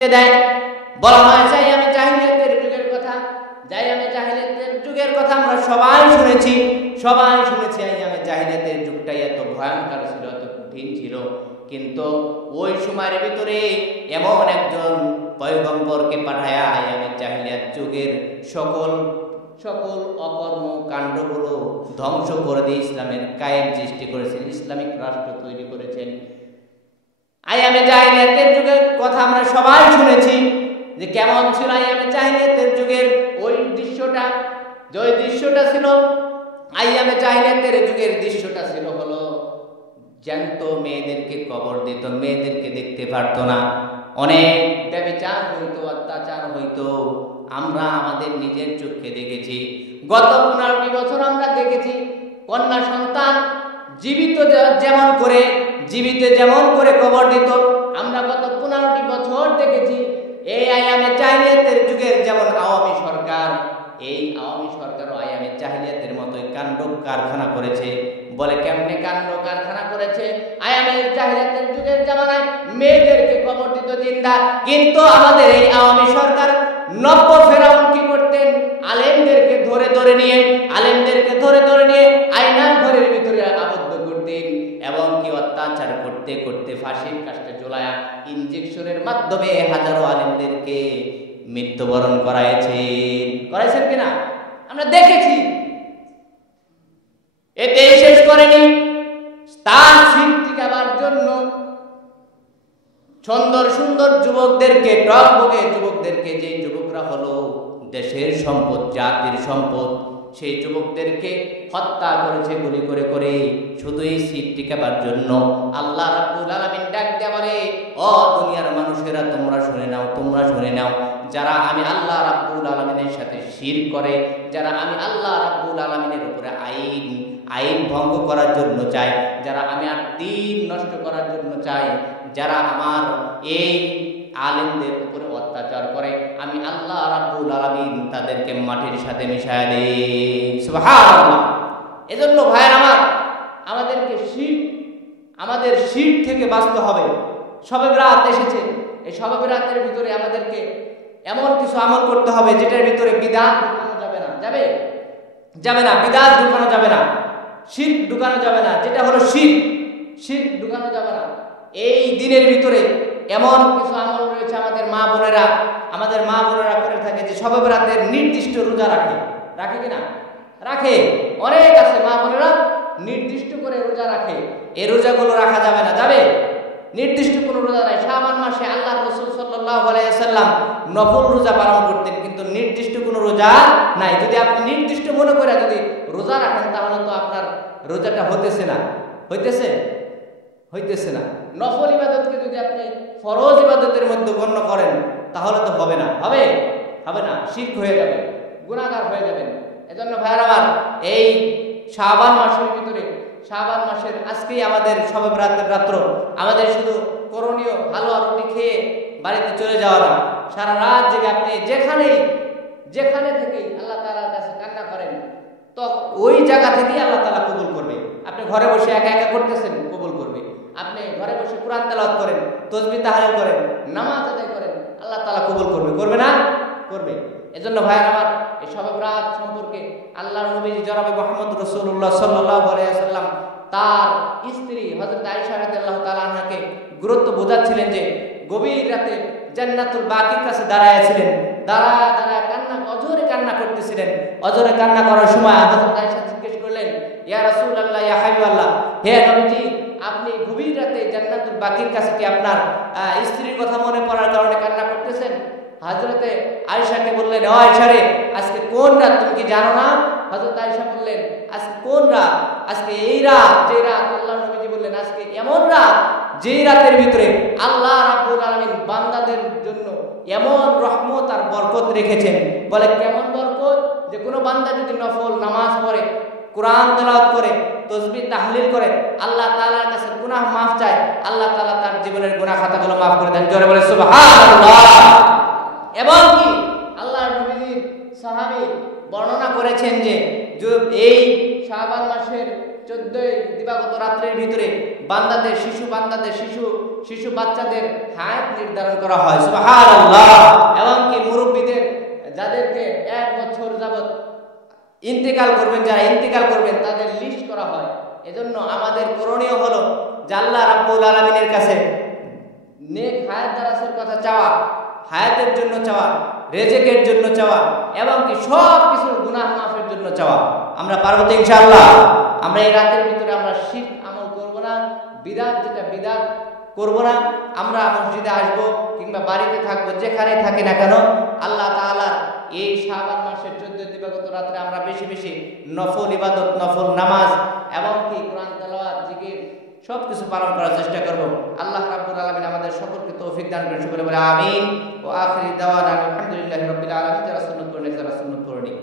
দেয়। বলা হয় আইয়ামে জাহিলিয়াতের যুগের কথা। আইয়ামে জাহিলিয়াতের যুগের কথা আমরা সবাই শুনেছি। আইয়ামে জাহিলিয়াতের যুগটাই এত ভয়ঙ্কর ছিল, এত কঠিন ছিল। কিন্তু ওই সময়ের ভিতরে এমন একজন পয়গম্বরকে পাঠায়া আইয়ামে জাহিলিয়াত যুগের সকল অকর্ম কাণ্ডগুলো ধ্বংস করে দিয়ে ইসলামের কায়েম সৃষ্টি করেছেন, ইসলামিক রাষ্ট্র তৈরি করেছেন। আইয়ামে জাহিলিয়াতের যুগের কথা আমরা সবাই শুনেছি যে কেমন ছিল আইয়ামে জাহিলিয়াতের যুগের ওই দৃশ্যটা। যে দৃশ্যটা ছিল আইয়ামে জাহিলিয়াতের যুগের দৃশ্যটা ছিল হলো জ্যান্ত মেয়েদেরকে কবর দিত, মেয়েদেরকে দেখতে পারতো না। অনেক ব্যভিচার হইতো, অত্যাচার হইতো। আমরা আমাদের নিজের চোখে দেখেছি। গত 15টি বছর আমরা দেখেছি কন্যা সন্তান জীবিত যেমন করে কবর দিত। আমরা গত 15টি বছর দেখেছি এই আইয়ামে জাহিলিয়াতের যুগের যেমন আওয়ামী সরকার, এই আওয়ামী সরকারও আইয়ামে জাহিলিয়াতের মতোই কাণ্ড কারখানা করেছে। বলে কেমনে কাণ্ড কারখানা করেছে? আইয়ামে জাহিলিয়াতের যুগের জামানায় মেয়েদেরকে কবর দিত জিন্দা। কিন্তু আমাদের এই আওয়ামী সরকার নব্য ফেরাউন কি করতেন? আলেমদেরকে ধরে ধরে নিয়ে আয়নার ঘরের ভিতরে আবদ্ধ করতেন এবং কি অত্যাচার করতে করতে ফাঁসির কাস্টে ঝোলায়া ইনজেকশনের মাধ্যমে হাজারো আলেমদেরকে মৃত্যুবরণ করাইছেন কিনা আমরা দেখেছি। এতে শেষ করেনি, তার ছিটকাবার জন্য সুন্দর যুবকদেরকে, টকবকে যুবকদেরকে, যে যুবকরা হলো দেশের সম্পদ, জাতির সম্পদ, সেই যুবকদেরকে হত্যা করেছে গুলি করে শুধু এই সিট টিকাবার জন্য। আল্লাহ রাব্বুল আলামিন ডাক দেয়া বলে, ও দুনিয়ার মানুষেরা তোমরা শুনে নাও, যারা আমি আল্লাহ রাব্বুল আলামিনের সাথে শিরক করে, যারা আমি আল্লাহ রাব্বুল আলামিনের উপরে আইন ভঙ্গ করার জন্য চায়, যারা আমি আর দ্বীন নষ্ট করার জন্য চাই, যারা আমার এই আলেমদের উপরে অত্যাচার করে, আমি আল্লাহ রাব্বুল আলামিন তাদেরকে মাটির সাথে মিশায় দেই। সুবহানাল্লাহ। এজন্য ভাইয়ের আমার, আমাদের শিরক থেকে বাঁচতে হবে। শবে বরাত এসেছে, এই শবে বরাতের ভিতরে আমাদেরকে এমন কিছু আমল করতে হবে যেটার ভিতরে বিদআত ঢুকানো যাবে না, বিদআত ঢুকানো যাবে না, শিরক ঢুকানো যাবে না। যেটা হলো শিরক ঢুকানো যাবে না। এই দিনের ভিতরে এমন কিছু আমল রয়েছে আমাদের মা বোনেরা করে থাকে যে শবে বরাতের নির্দিষ্ট রোজা রাখে কিনা? রাখে। অনেক আছে মা বোনেরা নির্দিষ্ট করে রোজা রাখে। এই রোজাগুলো রাখা যাবে না। নির্দিষ্ট কোনো রোজা নাই। শাবান মাসে আল্লাহর রাসূল সাল্লাল্লাহু আলাইহি ওয়াসাল্লাম নফল রোজা পালন করতেন, কিন্তু নির্দিষ্ট কোনো রোজা নাই। যদি আপনি নির্দিষ্ট মনে করে যদি রোজা রাখেন তাহলে তো আপনার রোজাটা হইতেছে না। নফল ইবাদতকে যদি আপনি ফরজ ইবাদতের মধ্যে গণ্য করেন তাহলে তো হবে না, শিরক হয়ে যাবে, গুনাহগার হয়ে যাবেন। এজন্য ভাইরা আমার, এই শাবান মাসের আজকেই আমাদের শবে বরাতের রাত্র, আমাদের শুধু করণীয় হালুয়া রুটি খেয়ে বাড়িতে চলে যাওয়া না। সারা রাত জেগে আপনি যেখানে থেকে আল্লাহ তাআলার কাছে কান্না করেন, তো ওই জায়গা থেকেই আল্লাহ তাআলা কবুল করবে। আপনি ঘরে বসে একা করতেছেন, কবুল করবে। আপনি ঘরে বসে কোরআন তেলাওয়াত করেন, তাসবিহ তাহলিল করেন, নামাজ আদায় করেন, আল্লাহ তাআলা কবুল করবে না? করবে। এজন্য ভাইরা আমার, এই শবে বরাত সম্পর্কে আল্লাহর নবী জনাবে মুহাম্মদ রাসূলুল্লাহ সাল্লাল্লাহু আলাইহি ওয়াসাল্লাম তার স্ত্রী হযরত আয়েশা রাদিয়াল্লাহু তাআলা আনহাকে গুরুত্ব বোঝাচ্ছিলেন যে গভীর রাতে জান্নাতুল বাকির কাছে দাঁড়ায় অজরে কান্না করতেছিলেন। অজরে কান্না করার সময় হযরত আয়েশা জিজ্ঞেস করলেন, ইয়া রাসূলুল্লাহ, ইয়া হাবিবাল্লাহ, হে নবীজি, আপনি গভীর রাতে জান্নাতুল বাকির কাছে কি আপনার স্ত্রীর কথা মনে পড়ার কারণে কান্না করতেছেন? হযরতে আয়েশাকে বললেন, ও আয়েশা রে, আজকে কোন রাত তুমি কি জানো না? হযরত আয়েশা বললেন, আজকে কোন রাত? আজকে এই রাত, যে রাত আল্লাহর নবীজি বললেন আজকে এমন রাত যেই রাতের ভিতরে আল্লাহ রাব্বুল আলামিন বান্দাদের জন্য এমন রহমত আর বরকত রেখেছেন। বলে কেমন বরকত? যে কোনো বান্দা যদি নফল নামাজ পড়ে, কোরআন তেলাওয়াত করে, তাসবিহ তাহলিল করে, আল্লাহ তাআলার কাছে গুনাহ মাফ চায়, আল্লাহ তাআলা তার জীবনের গুনাহ খাতাগুলো মাফ করে দেন। জোরে বলে সুবহানাল্লাহ। এবং কি আল্লাহর নবীজির সাহাবী বর্ণনা করেছেন যে এই শাবান মাসের 14 দিবাগত রাত্রের ভিতরে শিশু শিশু বাচ্চাদের হায়াত নির্ধারণ করা হয়, সুবহানাল্লাহ। এবং কি মুরব্বীদের যাদেরকে 1 বছর যাবত ইন্তেকাল করবেন, যারা ইন্তেকাল করবেন তাদের লিস্ট করা হয়। এজন্য আমাদের করণীয় হলো যে আল্লাহ রাব্বুল আলামিনের কাছে নেক হায়াত দারাজের কথা চাওয়া, হায়াতের জন্য চাওয়া, রেজেকের জন্য চাওয়া, এবং কি সব কিছুর গুনাহ মাফের জন্য চাওয়া। আমরা পারবো তো ইনশাআল্লাহ? আমরা এই রাতের ভিতরে আমরা শিরক আমল করব না, বিদআত যেটা বিদআত করব না। আমরা মসজিদে আসবো কিংবা বাড়িতে থাকবো, যেখানে থাকি না কেন, আল্লাহ তাআলা এই শাবান মাসের 14 দিবাগত রাত্রে আমরা বেশি বেশি নফল ইবাদত, নফল নামাজ এবং কি কোরআন তেলাওয়াত, জিকির সবকিছু পালন করার চেষ্টা করব। আল্লাহ রাব্বুল আলামিন আমাদের সকলকে তৌফিক দান করেন, সকলে বলে আমিন। ও আখিরি দাওয়ানা আলহামদুলিল্লাহি রাব্বিল আলামিন। যারা সুন্নাত পড়েন তারা সুন্নাত পড়েন।